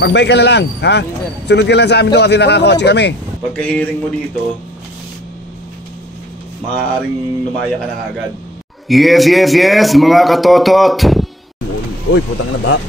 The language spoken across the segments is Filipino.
Magbike ka na lang, ha? Sunod ka lang sa amin doon kasi nakakotse kami. Pagka-hearing mo dito, maaaring lumaya ka na agad. Yes, mga katotot. Uy, putang na ba?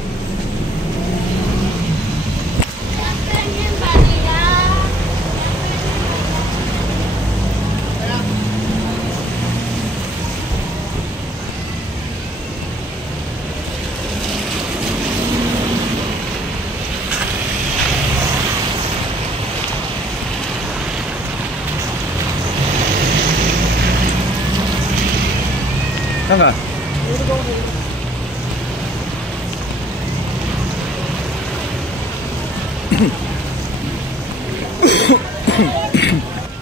Saan ka?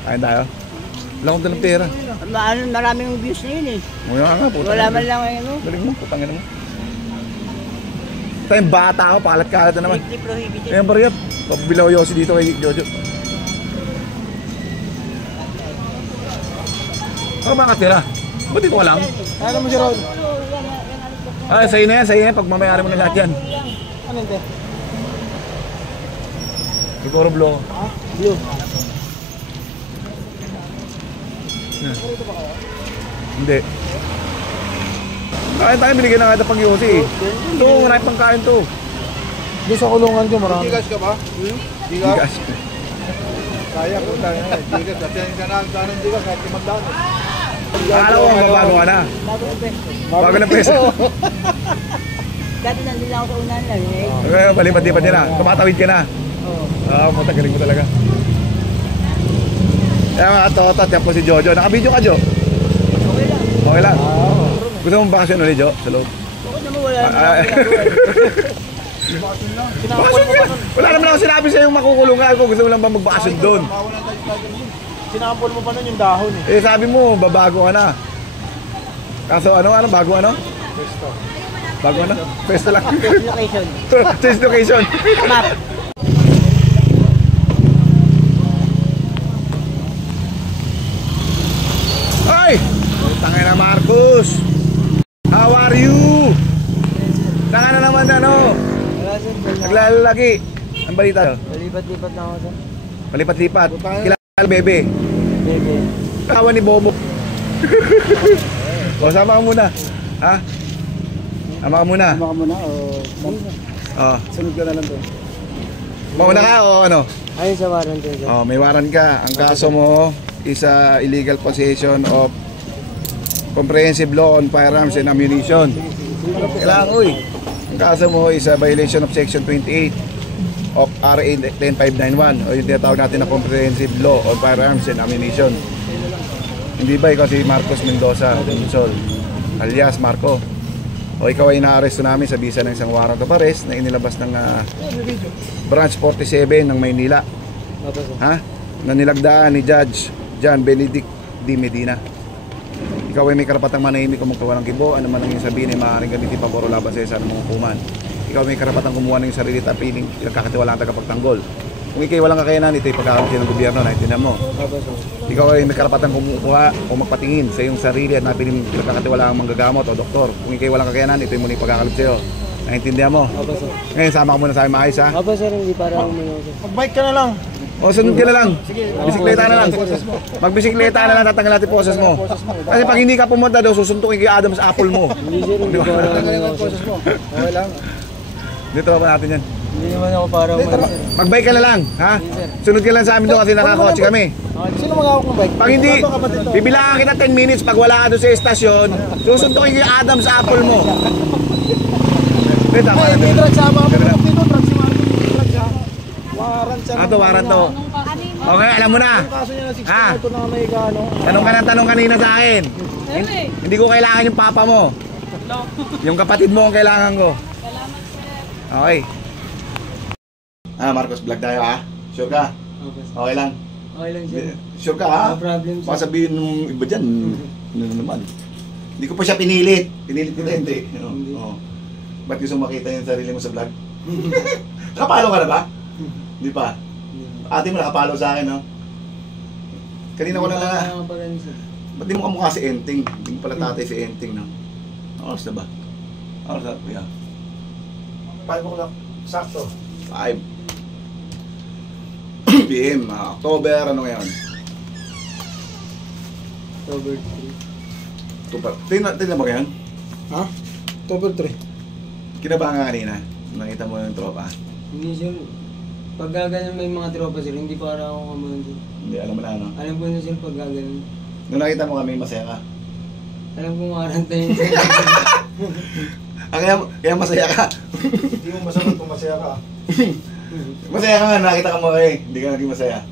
Kain tayo? Wala akong dalang pera. Maraming views na yun eh. Muna nga, putang. Wala man lang ngayon. Galing mo, putangin mo. Tayong bata ako, palat-kalat na naman. Ayan ba rin? Pabilaw Yossi dito kay Jojo. Ako ba katira? Ba't di ko alam? Ano mo si Rod? Ah, sa'yo na yan. Pag mamayari mo na lahat yan. Ano hindi? Siguro blue. Ha? Blue. Hindi. Kain tayo, binigyan na nga ito pang Yossi. Ito, marami pang kain to. Doon sa kulungan ko marami. Digas ka ba? Bigas. Kaya ko tayo na. Digas. Datihan ka na ang digas. Kahit magdaan. Akala ko mababago ka na. Bago na peso. Dati nandun lang ako sa unahan lang eh. Okay, palipat-lipat niya na. Tumatawid ka na. Oo. Matagaling mo talaga. Kaya mga totot, yan po si Jojo. Naka-video ka, Jo? Okay lang. Okay lang. Gusto mong bakasyon ulit, Jo? Sa loob? Bakit naman wala naman Bakasyon ka! Wala naman ako sinabi sa'yo makukulong ka. Gusto mo lang ba magbakasyon doon? Sinampol mo pa nun yung dahon eh. Eh sabi mo, babago ka na. Kaso ano, bago ano? Pesto. Bago ano? Pesto lang. location. Change location. Map. Ay! Tangay na Marcos! How are you? Tanga na naman ano? Naglalaki. Ang balita? Palipat-lipat na ako sa. Palipat-lipat. Kilala bebe. Bebe. Kawan ni Bobo. O, sama ka muna. Ha? Sama ka muna. Sama ka muna o sunod ka na lang doon. Mauna ka o ano? Ayun sa warrant yun. Oh, may warrant ka. Ang kaso mo is illegal possession of comprehensive law on firearms and ammunition. Kailangan uy. Ang kaso mo is a violation of section 28 of RA 10591 o yung tinatawag natin na comprehensive law on firearms and ammunition. Hindi ba ikaw si Marcos Mendoza Sol, alias Marco? O ikaw ay inaaresto namin sa bisa ng isang warrant of arrest na inilabas ng branch 47 ng Maynila. Ha? Na nilagdaan ni Judge John Benedict D. Medina. Ikaw ay may karapatang manahimik kung magtawa ng kibo. Ano man ang iyong sabihin ay maaaring gamitin pabor o laban sa isa ng mga hukuman. Ikaw may karapatang kumuha ng sarili at piling pinagkakatiwalaan tagapagtanggol. Kung ikay walang kakayanan, ito ay pagkakaroon ng gobyerno, naintindihan mo. Ikaw ay may karapatang kumuha o magpatingin sa iyong sarili at napiling pinagkakatiwalaan manggagamot o doktor. Kung ikay walang kakayanan, ito ay muna ipagkakalog sa iyo. Naintindihan mo? Ngayon, sama ka muna sa amin maayos, ha? Opo sir, hindi para umano. Mag-bike ka na lang. O, sunod ka na lang. Bisikleta na lang. Magbisikleta na lang, tatanggal natin poses mo. Kasi pag hindi ka pumunta daw, susuntukin kay Adam sa apple mo. Hindi sir, hindi para umano. Okay lang. Dito ba natin yan? Hindi naman ako para umano sir. Magbike ka na lang, ha? Sunod ka lang sa amin doon kasi nakakotse kami. Sino mag-awak ng bike? Pag hindi, bibilangan kita 10 minutes pag wala ka doon sa estasyon, susuntukin kay Adam sa apple mo. Tama na. May drugs sama ka pa dito. Drugs si Marco. Drugs ha. Warrant siya. Ato, warrant to. Okay, alam mo na. Kaso niya na 60 Ha? ito na may gano. Tanong ka ng tanong kanina sa akin. Hindi ko kailangan yung papa mo. Yung kapatid mo ang kailangan ko. Okay. Marcos, vlog tayo ha? Sure ka? Okay lang? Okay lang sir. Sure ka ha? No problem sir. Baka sabihin nung iba dyan, ano naman. Hindi ko pa siya pinilit. Pinilit ko na hindi. Oo. Ba't gusto makita yung sarili mo sa vlog? Nakapalo ka na ba? Hindi pa? Ate mo nakapalo sa akin, no? Kanina ko na ba't di mo kamukha si Enting? Hindi mo pala tatay si Enting, no? Oras na ba? Oras na, kuya. 5 o'clock. Sakto. 5 PM, October, ano ngayon? October 3. Tingnan mo ngayon? Ha? October 3. Kinabahan ka kanina? Nakita mo yung tropa? Hindi sir. Pag gaganon may mga tropa sir, hindi para ako kamanan sir. Hindi, alam mo na ano? Alam ko na sir pag gaganon. Nung nakita mo kami, masaya ka? Alam ko maranta yun sir. Kaya masaya ka? Hindi mo masagot kung masaya ka. Masaya ka nga, nakita ka mo kayo, hindi ka naging masaya.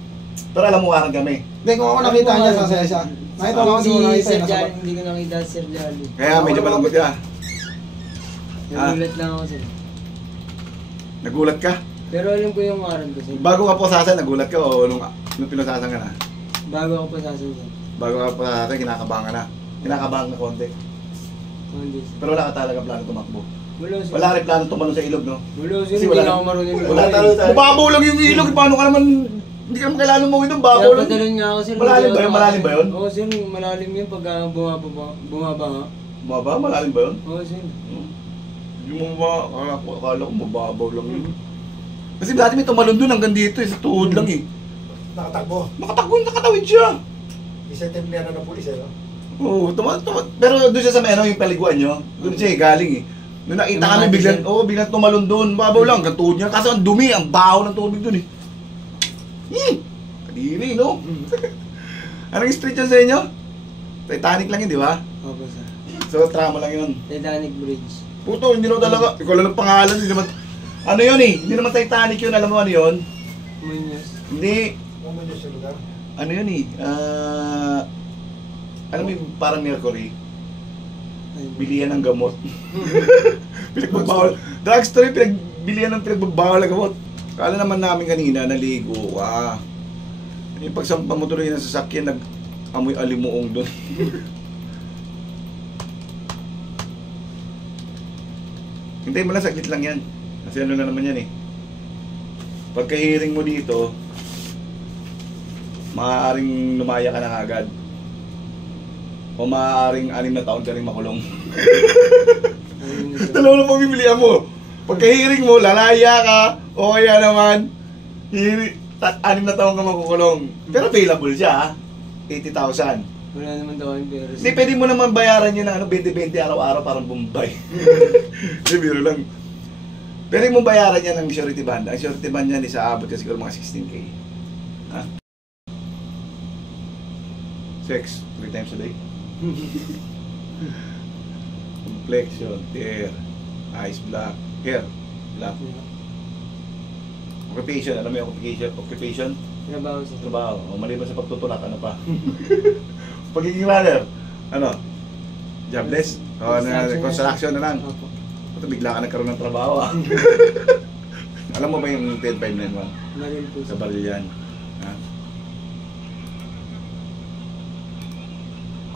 Pero alam mo karan kami. Hindi, kung ako nakita niya, sasaya siya. Nakita ko Si hindi ko nakita Sir yung nasa Jolly, hindi ko nakita si Sir Jolly. Kaya medyo malungkot ka. Nagulat lang ako sir. Nagulat ka? Pero alam ko yung aral ko sir. Bago ka pusasan, nagulat ka o nung pinusasan ka na? Bago ako pasasan sir. Bago ka pusasan, kinakabahan ka na. Kinakabahan ka konti. Hindi sir. Pero wala ka talaga plano tumakbo. Wala sir. Wala rin plano tumalon sa ilog, no? Wala sir, Kasi hindi wala na na- ako marunong. Wala talaga. Mababaw lang yung ilog, paano ka naman, hindi ka naman kailangan mo ito, babaw Kaya lang. patalon nga ako sir. Malalim ba yun? Malalim ba yun? Oo sir, malalim yun pag bumaba nga. Baba, malalim ba yun? Oo sir. Yung mga, akala ko mababaw lang yun. Kasi dati may tumalon dun hanggang dito, sa tuhod lang eh. Nakatakbo. Nakatawid siya. Isa templero ng pulis eh, no? Oo, pero doon siya sa may ano, yung paliguan nyo, doon siya galing eh. Nung nakita kami Tumati biglang, siya. biglang tumalon doon, babaw lang, hanggang tuhod niya. Kaso ang dumi, ang baho ng tubig doon eh. Kadiri, no? Anong street yun sa inyo? Titanic lang yun, di ba? Opo sir. So, trama lang yun. Titanic Bridge. Puto, hindi naman talaga. Ikaw lang ang pangalan, hindi naman. Ano yun eh? Hindi naman Titanic yun, alam mo ano yun? Muñoz. Hindi. Umunyos yung lugar. Ano yun eh? Alam mo yung parang Mercury? Bilihan ng gamot. Pinagbabawal. Drugstore, bilihan ng pinagbabawal ng gamot. Kala naman namin kanina, naligo ka. Yung pagsampa mo tuloy ng sasakyan, nag-amoy alimuong doon. Hintayin mo lang, saglit lang yan. Kasi ano na naman yan eh. Pagka-hearing mo dito, maaaring lumaya ka na agad. O maaaring 6 na taon ka rin makulong. Dalawa na pamimilihan mo. Pagka-hearing mo, lalaya ka, o kaya naman, 6 na taon ka makukulong. Pero available siya, 80,000. Wala naman daw ang pera Hindi, sir. pwede mo naman bayaran yun ng 20-20 araw-araw parang Bombay. Hindi, biro lang. Pwede mo bayaran yan ng surety bond. Ang surety bond yan, isaabot ka siguro mga 16K. Ha? Sex, 3 times a day. Complexion, hair, eyes black, hair, black. Occupation, alam mo yung occupation? Trabaho sir. Trabaho, o maliban sa pagtutulak, ano pa? Pagiging runner, ano? Jobless? O, construction na lang. Opo. Ito, bigla ka nagkaroon ng trabaho ah. Alam mo ba yung 10591? Maril po Sa sir. baril yan. Ha?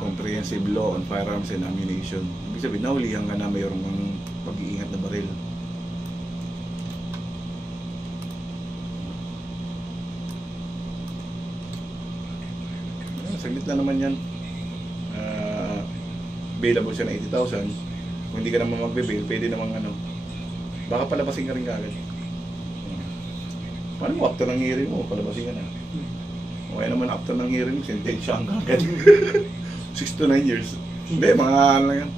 Comprehensive Law on Firearms and Ammunition. Ibig sabihin, naulihan ka na mayroong kang pag-iingat na baril. Saglit lang naman yan. Available siya na 80,000. Kung hindi ka naman magbe-bail, pwede namang ano. Baka palabasin ka rin kagad. Paano mo after ng hearing mo, palabasin ka na. O kaya naman after ng hearing mo, sentensya ka agad. 6 to 9 years. Hindi, mga ano lang yan.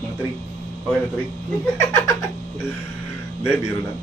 Mga 3. Okay na 3? Hindi, biro lang.